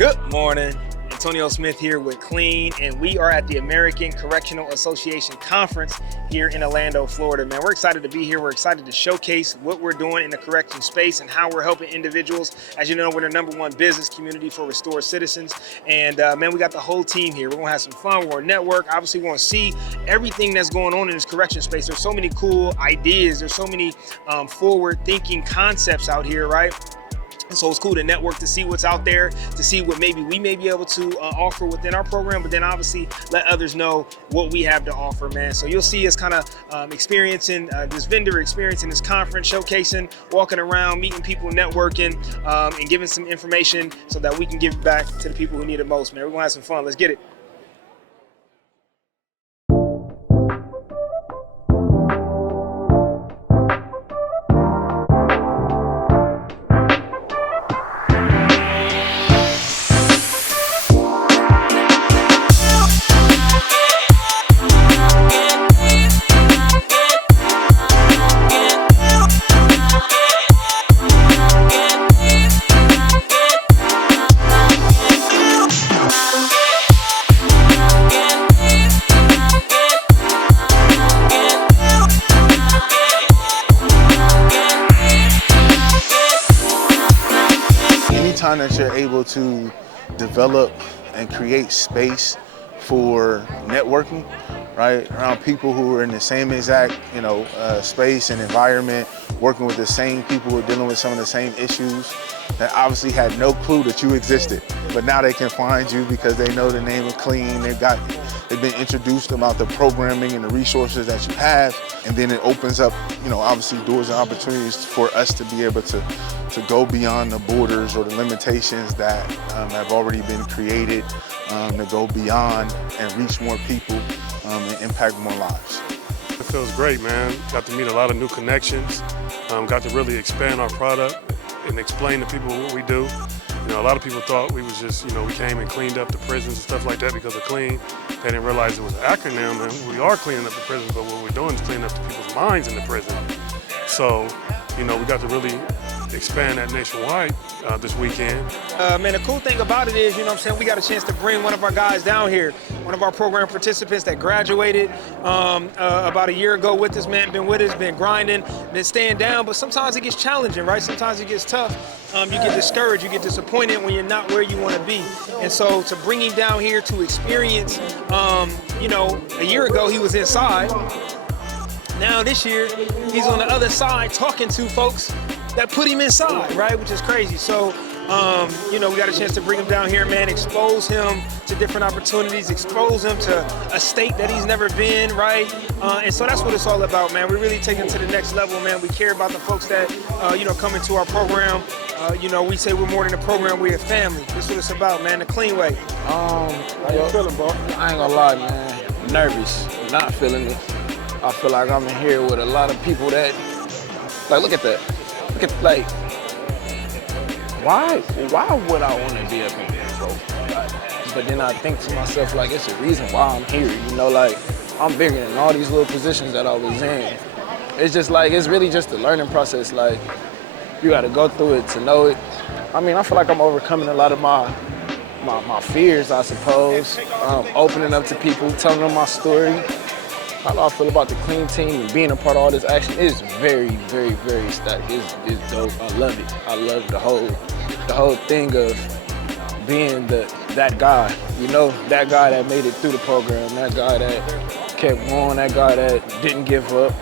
Good morning. Antonio Smith here with Clean, and we are at the American Correctional Association Conference here in Orlando, Florida. Man, we're excited to be here. We're excited to showcase what we're doing in the correction space and how we're helping individuals. As you know, we're the #1 business community for restored citizens. And man, we got the whole team here. We're gonna have some fun. We're gonna network. Obviously, we want to see everything that's going on in this correction space. There's so many cool ideas. There's so many forward-thinking concepts out here, right? So it's cool to network, to see what's out there, to see what maybe we may be able to offer within our program, but then obviously let others know what we have to offer, man. So you'll see us kind of experiencing this vendor experience in this conference, showcasing, walking around, meeting people, networking, and giving some information so that we can give back to the people who need it most, man. We're gonna have some fun. Let's get it. Anytime that you're able to develop and create space for networking, right, around people who are in the same exact, space and environment, working with the same people who are dealing with some of the same issues, that obviously had no clue that you existed, but now they can find you because they know the name of Clean. They've been introduced about the programming and the resources that you have, and then it opens up, obviously doors and opportunities for us to be able to go beyond the borders or the limitations that have already been created, to go beyond and reach more people and impact more lives. It feels great, man. Got to meet a lot of new connections, got to really expand our product and explain to people what we do. A lot of people thought we was just, we came and cleaned up the prisons and stuff like that because of Clean. They didn't realize it was an acronym, and we are cleaning up the prisons, but what we're doing is cleaning up the people's minds in the prison. So, we got to really expand that nationwide this weekend. Man, the cool thing about it is, we got a chance to bring one of our guys down here, one of our program participants that graduated about a year ago with us, man, been with us, been grinding, been staying down, but sometimes it gets challenging, right? Sometimes it gets tough. You get discouraged, you get disappointed when you're not where you want to be. And so to bring him down here to experience, a year ago he was inside. Now this year, he's on the other side talking to folks that put him inside, right? Which is crazy. So, we got a chance to bring him down here, man, expose him to different opportunities, expose him to a state that he's never been, right? And so that's what it's all about, man. We really take it to the next level, man. We care about the folks that, come into our program. We say we're more than a program, we're a family. This is what it's about, man, the clean way. How you feeling, bro? I ain't gonna lie, man. Nervous, not feeling it. I feel like I'm in here with a lot of people that, look at that. Why would I want to be up in here, bro? But then I think to myself, it's a reason why I'm here, I'm bigger than all these little positions that I was in. It's just it's really just a learning process, you gotta go through it to know it. I feel like I'm overcoming a lot of my fears, I suppose. Opening up to people, telling them my story. How do I feel about the Clean team and being a part of all this action? It's very, very, very ecstatic. It's dope. I love it. I love the whole thing of being that guy. That guy that made it through the program, that guy that kept going, that guy that didn't give up.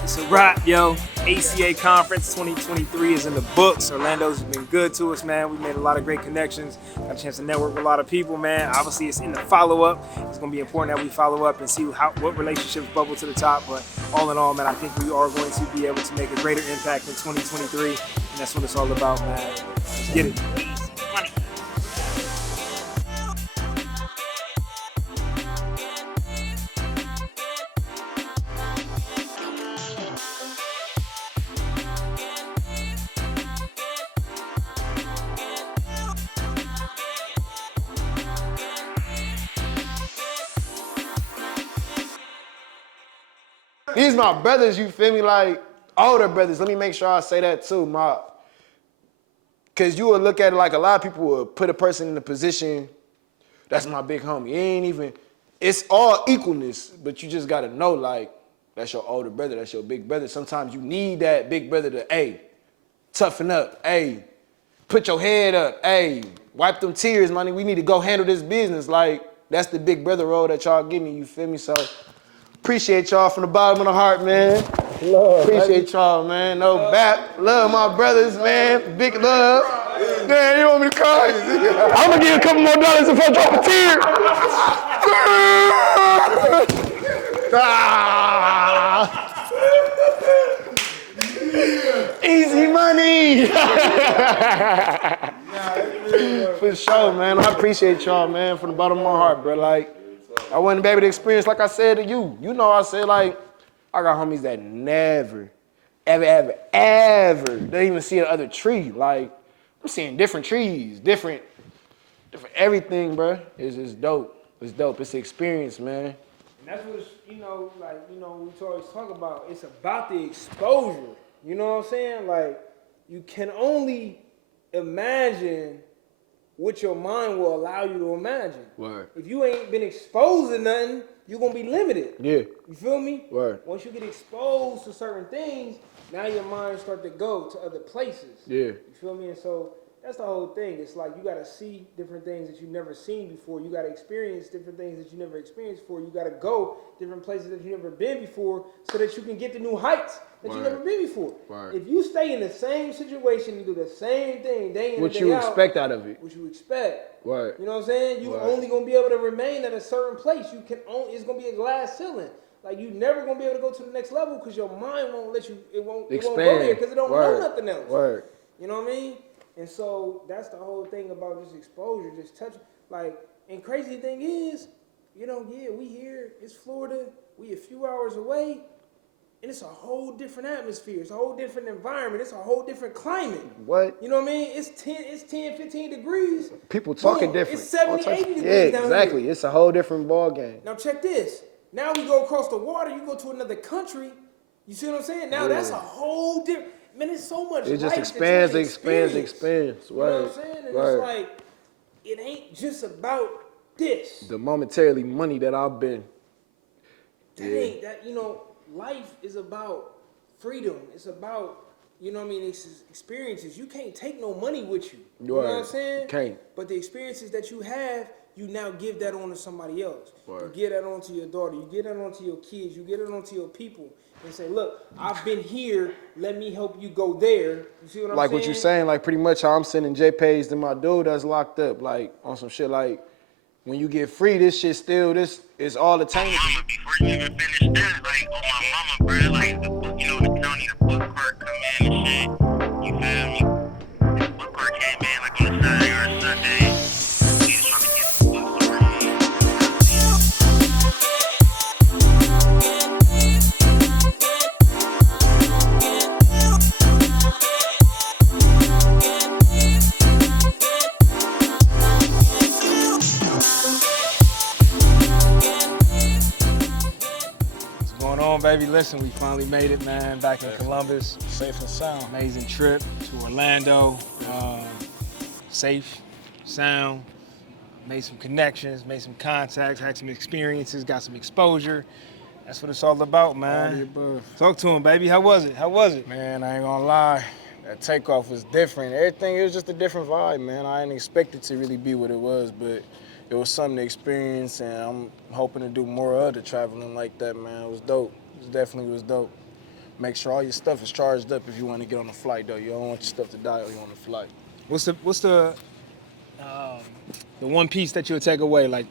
It's a wrap, yo. ACA Conference 2023 is in the books. Orlando's been good to us, man. We made a lot of great connections. Got a chance to network with a lot of people, man. Obviously, it's in the follow-up. It's going to be important that we follow up and see what relationships bubble to the top. But all in all, man, I think we are going to be able to make a greater impact in 2023. And that's what it's all about, man. Let's get it. These my brothers, you feel me? Like, older brothers. Let me make sure I say that too. Cause you would look at it like a lot of people would put a person in a position, that's my big homie. It ain't even, it's all equalness, but you just gotta know, like, that's your older brother, that's your big brother. Sometimes you need that big brother to, hey, toughen up, hey, put your head up, hey, wipe them tears, money. We need to go handle this business. Like, that's the big brother role that y'all give me, you feel me? So, appreciate y'all from the bottom of the heart, man. Love, appreciate y'all, man. No bap. Love my brothers, man. Big love. Man, you want me to cry? I'm gonna give a couple more dollars if I drop a tear. Easy money. For sure, man. I appreciate y'all, man, from the bottom of my heart, bro. Like, I wouldn't be able to experience, like I said to you. You know, I said, like, I got homies that never, ever, don't even see the other tree. Like, I'm seeing different trees, different everything, bro. It's dope. It's dope. It's an experience, man. And that's what it's, we always talk about. It's about the exposure. You know what I'm saying? Like, you can only imagine what your mind will allow you to imagine. Word. If you ain't been exposed to nothing, you're gonna be limited. Yeah. You feel me? Word. Once you get exposed to certain things, now your mind start to go to other places. Yeah. You feel me? And so that's the whole thing. It's like you gotta see different things that you've never seen before. You gotta experience different things that you never experienced before. You gotta go different places that you've never been before so that you can get to new heights that you've never been before. Word. If you stay in the same situation and do the same thing day in What and day you out, expect out of it. what you expect. Word. You know what I'm saying? You Word. only gonna be able to remain at a certain place. You can only, it's gonna be a glass ceiling. Like you never gonna be able to go to the next level because your mind won't let you. It won't go there because it don't know nothing else. Word. You know what I mean? And so that's the whole thing about just exposure, just touch. Like, and crazy thing is, we here. It's Florida. We a few hours away. And it's a whole different atmosphere. It's a whole different environment. It's a whole different climate. What? You know what I mean? It's 10, 15 degrees. People talking different. It's 70, 80 degrees yeah, down exactly. here. It's a whole different ball game. Now check this. Now we go across the water. You go to another country. You see what I'm saying? Now that's a whole different. Man, it's so much. It just life expands, that you expands. You know what I'm saying? And it's like, it ain't just about this. The momentarily money that I've been. Ain't that, life is about freedom. It's about, it's experiences. You can't take no money with you. You know what I'm saying? Can't. But the experiences that you have, you now give that on to somebody else. Word. You give that on to your daughter. You give that on to your kids. You give it on to your people. And say, look, I've been here. Let me help you go there. You see what I'm saying? Like what you're saying, like pretty much how I'm sending JPays to my dude that's locked up, like on some shit like, when you get free, this shit still, this is all attainable. Mama, before you even finish that, like, on my mama, bro, like, the county, the book cart come in and shit, you feel me? The book cart came in, like, on a Saturday or a Sunday. We just trying to get the books over here. Baby, listen, we finally made it, man. Back in Columbus, Safe and sound. amazing trip to Orlando. Safe, sound, made some connections, made some contacts, had some experiences, got some exposure. That's what it's all about, man. Talk to him, baby. How was it? How was it? Man, I ain't gonna lie. That takeoff was different. Everything, it was just a different vibe, man. I didn't expect it to really be what it was, but it was something to experience, and I'm hoping to do more other traveling like that, man. It was dope. It definitely was dope. Make sure all your stuff is charged up if you want to get on the flight, though. You don't want your stuff to die while you're on the flight. What's the one piece that you'll take away? Like,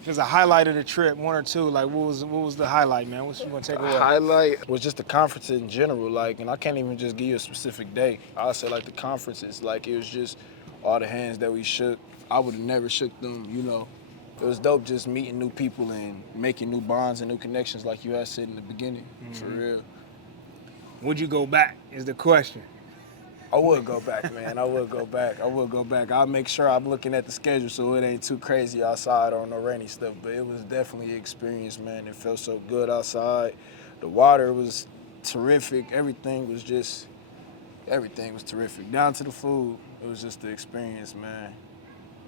if there's a highlight of the trip, one or two, like what was the highlight, man? What you gonna take away? The highlight was just the conference in general, like, and I can't even just give you a specific day. I'll say like the conferences, like it was just all the hands that we shook. I would have never shook them, It was dope just meeting new people and making new bonds and new connections like you had said in the beginning, for real. Would you go back is the question. I would go back, man. I would go back. I'll make sure I'm looking at the schedule so it ain't too crazy outside or no rainy stuff, but it was definitely an experience, man. It felt so good outside. The water was terrific. Everything was terrific. Down to the food. It was just the experience, man.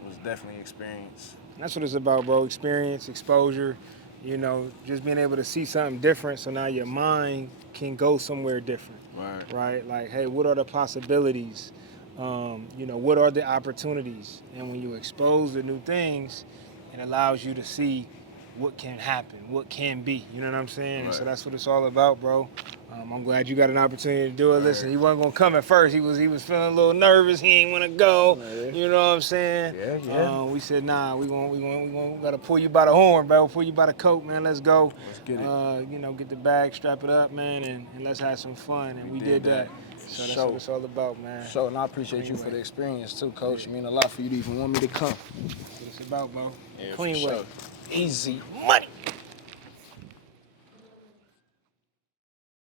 It was definitely experience. That's what it's about, bro. Experience, exposure, you know, just being able to see something different so now your mind can go somewhere different. Right? Like, hey, what are the possibilities? You know, what are the opportunities? And when you expose to new things, it allows you to see what can happen, what can be. You know what I'm saying? Right. So that's what it's all about, bro. I'm glad you got an opportunity to do it. Listen, he wasn't gonna come at first. He was feeling a little nervous. He ain't wanna go. You know what I'm saying? Yeah. We said, nah, we gotta pull you by the horn, bro. Pull you by the coat, man. Let's go. Let's get it. You know, get the bag, strap it up, man, and let's have some fun. And we did that. So that's what it's all about, man. So, and I appreciate you for the experience too, Coach. It mean a lot for you to even want me to come. That's what it's about, bro. Yeah, Clean for way. sure. Easy money.